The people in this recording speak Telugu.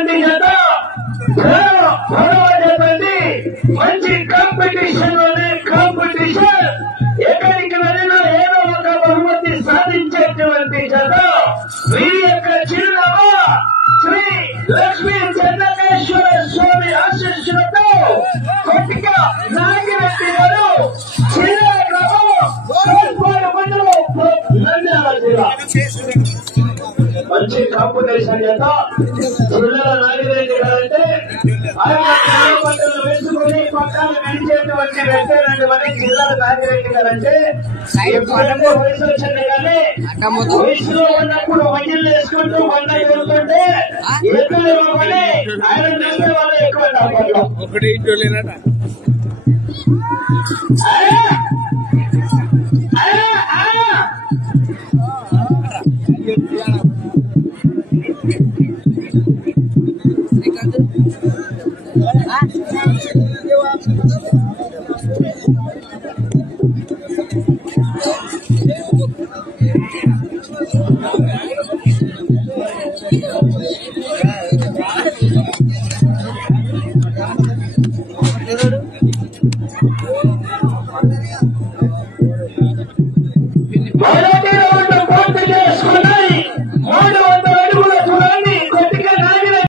నాగిరెడ్డి జత చెప్పండి. మంచి కాంపిటీషన్ కాంపిటీషన్ ఎక్కడికి వెళ్ళినా ఏదో ఒక బహుమతి సాధించేటువంటి జత మీ యొక్క చిరునామా శ్రీ లక్ష్మీ చెన్నకేశ్వర స్వామి ఆశీస్సులతో కొట్టిక నాగిరెడ్డి గారు మంచి కాంపిటీషన్ చేత చిల్లర నాగిరెడ్డి గారంటే ఆయన పంటలు వేసుకుని పక్కన నడిచేటువంటి వ్యక్తి మంది చిల్లర నాగిరెడ్డి గారంటే ఎప్పుడైతే వయసు వచ్చింది కానీ వయసులో ఉన్నప్పుడు వయ్యలు వేసుకుంటూ వంట వెళ్తుంటే ఎక్కడ ఇవ్వమని ఆయన నడిపే వాళ్ళు ఎక్కువ కాపాడు ఒకటి శ్రీకాంత్